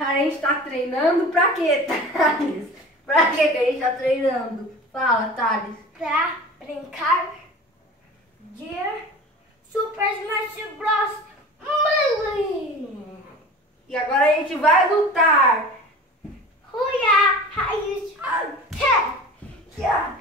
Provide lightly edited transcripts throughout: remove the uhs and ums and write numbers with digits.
A gente tá treinando pra quê, Thales? Pra quê que a gente tá treinando? Fala, Thales. Pra brincar de Super Smash Bros. Melee. E agora a gente vai lutar. Huia, raiz, até. Yeah.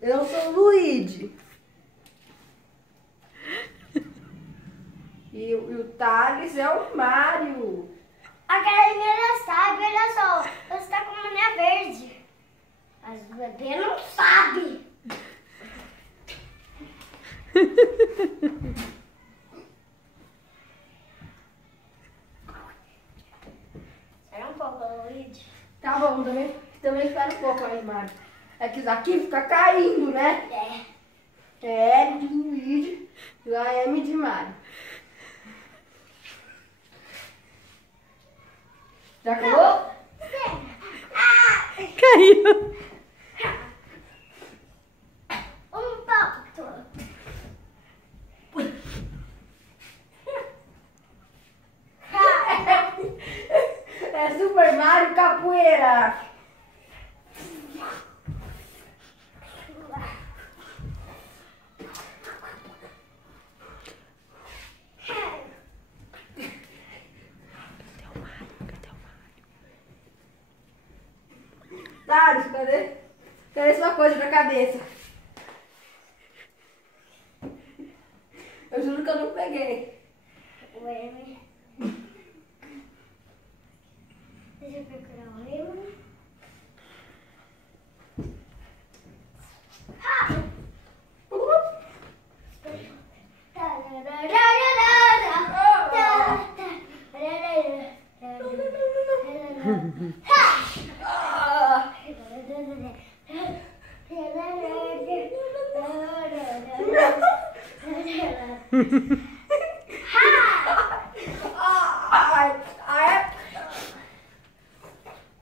Eu sou o Luigi. E o Thales é o Mario. A galinha já sabe, olha só. Você tá com uma linha verde. Mas o bebê não sabe. Espera um pouco, Luigi. Tá bom, também espera um pouco aí, Mario. É que isso aqui fica caindo, né? É M de Luigi, lá é M de Mario. Já acabou? Caiu. Um ponto. É Super Mario Capoeira. Thales, cadê sua coisa pra cabeça? Eu juro que eu não peguei. O M. Deixa eu procurar o M.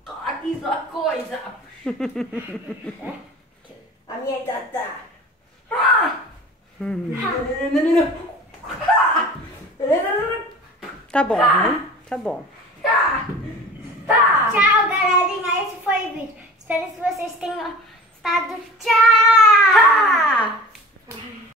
Aqui sua coisa. A minha tata. Tá bom, né? Tá bom. Tchau, galerinha. Esse foi o vídeo. Espero que vocês tenham gostado. Tchau!